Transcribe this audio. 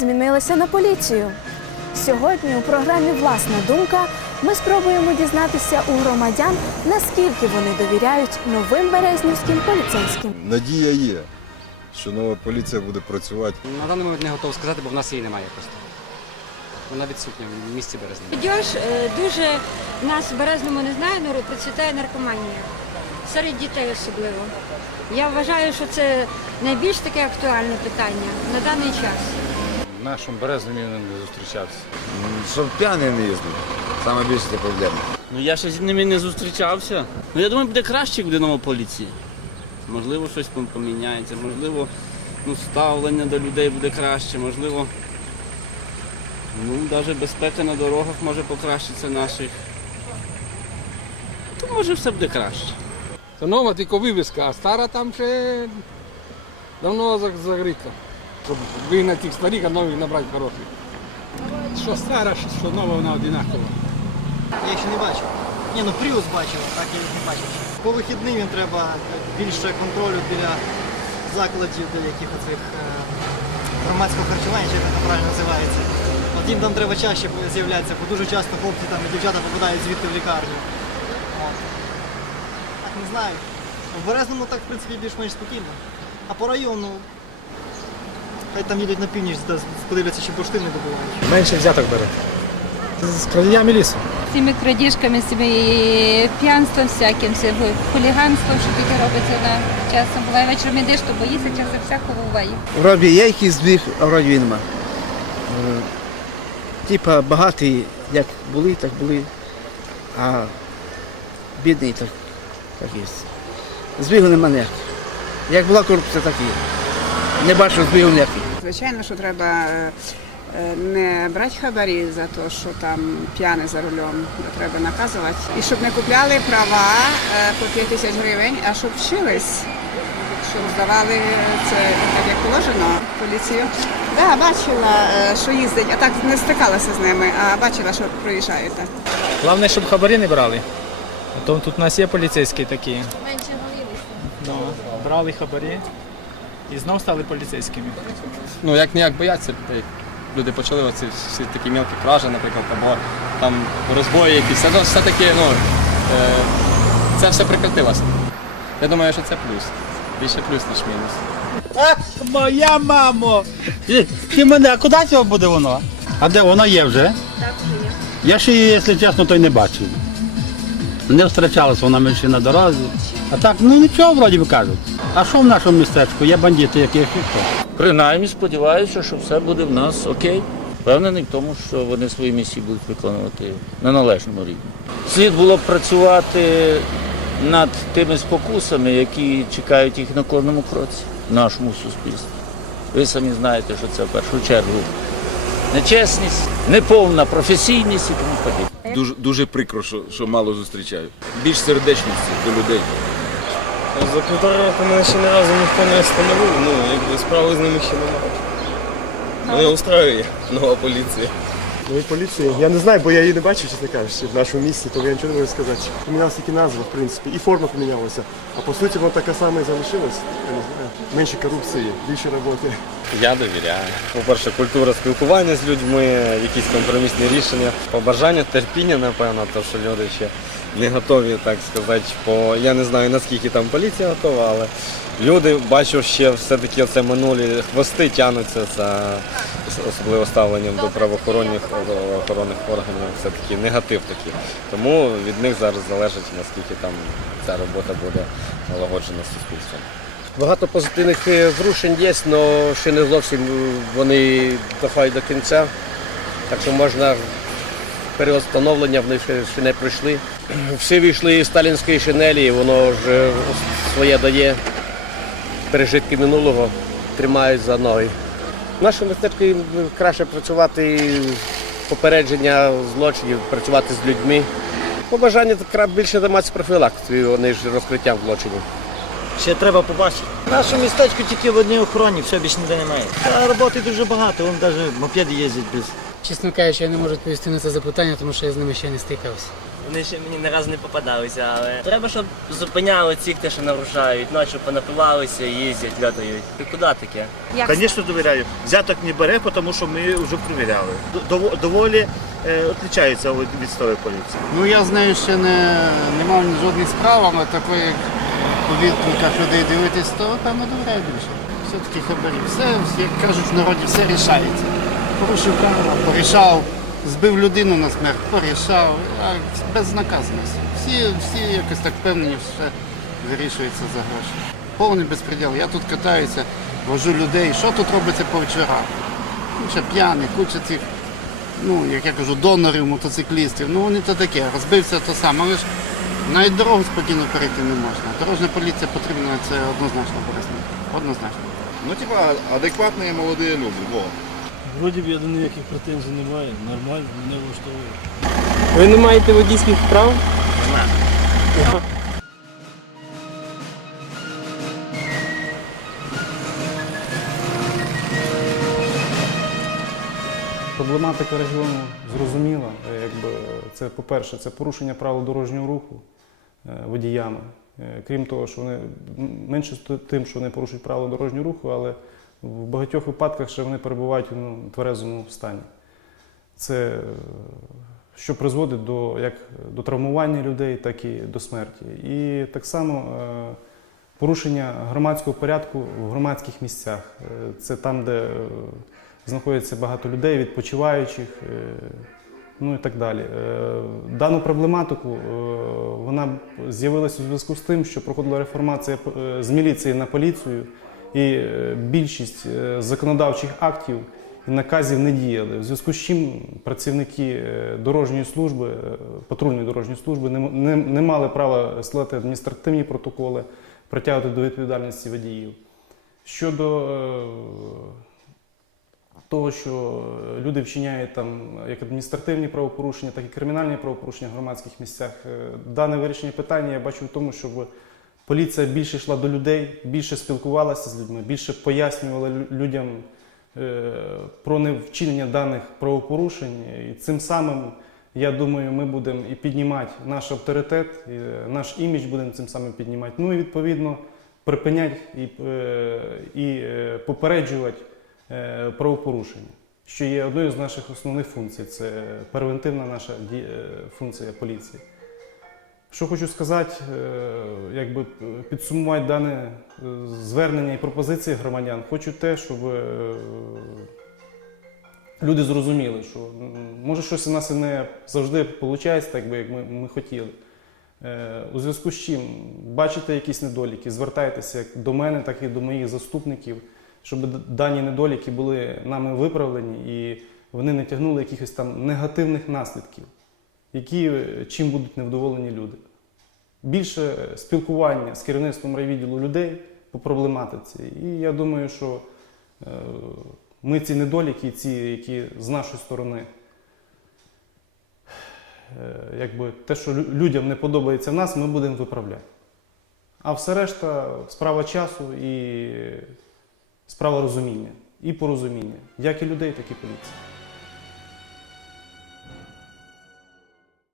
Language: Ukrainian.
змінилася на поліцію. Сьогодні у програмі Власна думка ми спробуємо дізнатися у громадян, наскільки вони довіряють новим березнівським поліцейським. Надія є, що нова поліція буде працювати. На даний момент не готов сказати, бо в нас її немає просто. Вона відсутня в місті Березні. Молодіж е, дуже нас в Березному не знаю, але процвітає наркоманія. Серед дітей особливо. Я вважаю, що це найбільш таке актуальне питання на даний час. Нашому березному він не зустрічався. Щоб п'яний не їздив. Саме більше це проблема. Ну я ще з ними не зустрічався. Ну я думаю, буде краще, як буде нова поліція. Можливо, щось поміняється, можливо, ну, ставлення до людей буде краще, можливо. Ну, навіть безпека на дорогах може покращитися наших. То може все буде краще. Це нова тільки вивіска, а стара там ще давно за- Щоб вигнати тих старих, а нових набрати хороших. Що стара, що нова, вона одинакова. Я ще не бачив. Ні, ну Пріус бачив, так я їх не бачив. По вихідним їм треба більше контролю біля закладів, деяких оцих е, громадського харчування, як це правильно називається. От їм там треба чаще з'являтися, бо дуже часто хлопці там і дівчата попадають звідти в лікарню. Так не знаю. В Березному так, в принципі, більш-менш спокійно. А по району, хай там їдуть на північ, подивляться, чи бурштин не добувають. Менше взяток бере. З крадіями лісу. цими крадіжками, цими п'янством всяким, з хуліганством, що тільки робиться на часом. Буває вечором ідеш, то боїшся часом всякого буває. Вроді є якийсь збіг, а вроді він нема. Е, Типа багаті, як були, так були, а бідний так, так є. Збігу нема ніяких. Як була корупція, так і є. Не бачу збігу ніяких. Звичайно, що треба е, не брати хабарі за те, що там п'яний за рулем, треба наказувати. І щоб не купляли права е, по 5 тисяч гривень, а щоб вчились, щоб здавали це так, як положено поліцію. Так, да, бачила, е, що їздить, а так не стикалася з ними, а бачила, що проїжджають. Так. Головне, щоб хабарі не брали. А то тут у нас є поліцейські такі. Менше голилися. Ну, брали хабарі і знов стали поліцейськими. Ну як ніяк бояться, як люди почали оці всі такі мілкі кражі, наприклад, або там розбої якісь. Це все таки, ну е, це все прекратилося. Я думаю, що це плюс. Більше плюс, ніж мінус. Моя мамо! Ти мене, а куди цього буде воно? А де воно є вже? Так вже є. Я ще її, якщо чесно, то й не бачив. Не зустрічалася вона менше на дорозі. А так, ну нічого вроді би кажуть. А що в нашому містечку? Є бандити, які хто? Принаймні сподіваюся, що все буде в нас окей. Впевнений в тому, що вони свої місії будуть виконувати на належному рівні. Слід було б працювати над тими спокусами, які чекають їх на кожному кроці в нашому суспільстві. Ви самі знаєте, що це в першу чергу нечесність, неповна професійність і тому подібне. Дуже, дуже прикро, що, що мало зустрічаю. Більш сердечності до людей. За півтора року мене ще ні разу ніхто не встановив, ну якби справи з ними ще немає. Мене устраює нова поліція. Нової поліції. Я не знаю, бо я її не бачив, чесно кажучи, в нашому місті, тому я нічого не можу сказати. Помінялася тільки назва, в принципі, і форма помінялася. А по суті вона така сама і залишилась. Я не знаю. Менше корупції, більше роботи. Я довіряю. По-перше, культура спілкування з людьми, якісь компромісні рішення, побажання, терпіння, напевно, то що люди ще не готові, так сказати, по я не знаю наскільки там поліція готова, але люди бачу ще все-таки оце минулі хвости тягнуться за особливо ставленням до правоохоронних охоронних органів, все-таки негатив такий. Тому від них зараз залежить наскільки там ця робота буде налагоджена з суспільством. Багато позитивних е, зрушень є, але ще не зовсім е, вони доходять до кінця. Так що можна період становлення вони ще не пройшли. Всі вийшли з сталінської шинелі, і воно вже своє дає пережитки минулого, тримають за ноги. В нашому їм краще працювати попередження злочинів, працювати з людьми. Побажання кра- більше займатися профілактикою, а не ж розкриттям злочинів. Ще треба побачити. В нашому містечку тільки в одній охороні, все більше ніде немає. Та роботи дуже багато, вон навіть мопеди їздять без. Чесно кажучи, я не можу відповісти на це запитання, тому що я з ними ще не стикався. Вони ще мені не разу не попадалися, але треба, щоб зупиняли цих, те, що нарушають, ночі понапивалися, їздять, льотають. І куди таке? Звісно, довіряю. Взяток не бере, тому що ми вже перевіряли. Дов- Доволі е, відрізняється від відстої поліції. Ну я з нею ще не, не мав жодних справ, але такої, як по відгуках людей дивитись, то певно довіряю більше. Все-таки хабарі. Все, як кажуть в народі, все рішається. Порушив правила, порішав, збив людину на смерть, порішав. А безнаказаність. Всі, всі якось так впевнені, що все вирішується за гроші. Повний безпреділ. Я тут катаюся, вожу людей. Що тут робиться по вечорах? Куча п'яних, куча цих ну, як я кажу, донорів, мотоциклістів, ну вони то таке, розбився то саме, але ж навіть дорогу спокійно перейти не можна. Дорожня поліція потрібна, це однозначно пояснити. Однозначно. Ну, типа, адекватні молоді люди, во. Вроді б я до ніяких претензій не маю, нормально, мене влаштовує. Ви не маєте водійських прав? Проблематика регіону зрозуміла. Е, Якби це, по-перше, це порушення правил дорожнього руху е, водіями. Е, Крім того, що вони менше тим, що вони порушують правила дорожнього руху, але в багатьох випадках ще вони перебувають у ну, тверезому стані. Це е, що призводить до, як до травмування людей, так і до смерті. І так само е, порушення громадського порядку в громадських місцях. Е, Це там, де знаходиться багато людей, відпочиваючих, ну і так далі. Дану проблематику вона з'явилася у зв'язку з тим, що проходила реформація з міліції на поліцію, і е, більшість е, законодавчих актів і наказів не діяли. В зв'язку з чим працівники е, дорожньої служби, патрульної дорожньої служби не, не, не мали права складати адміністративні протоколи, притягувати до відповідальності водіїв. Щодо того, що люди вчиняють там як адміністративні правопорушення, так і кримінальні правопорушення в громадських місцях. Дане вирішення питання я бачу в тому, щоб поліція більше йшла до людей, більше спілкувалася з людьми, більше пояснювала людям е, про невчинення даних правопорушень. І цим самим, я думаю, ми будемо і піднімати наш авторитет, і е, наш імідж будемо цим самим піднімати. Ну і відповідно припиняти і, е, і попереджувати правопорушення, що є одною з наших основних функцій. Це превентивна наша функція поліції. Що хочу сказати, е, якби підсумувати дане е, звернення і пропозиції громадян, хочу те, щоб е, люди зрозуміли, що може щось у нас і не завжди виходить, так би, як ми, ми хотіли. У зв'язку з чим бачите якісь недоліки, звертайтеся як до мене, так і до моїх заступників, щоб дані недоліки були нами виправлені і вони не тягнули якихось там негативних наслідків, які е, чим будуть невдоволені люди. Більше спілкування з керівництвом райвідділу людей по проблематиці. І я думаю, що е, ми ці недоліки, ці, які з нашої сторони, е, якби те, що людям не подобається в нас, ми будемо виправляти. А все решта справа часу і справа розуміння і порозуміння, як і людей, так і поліції.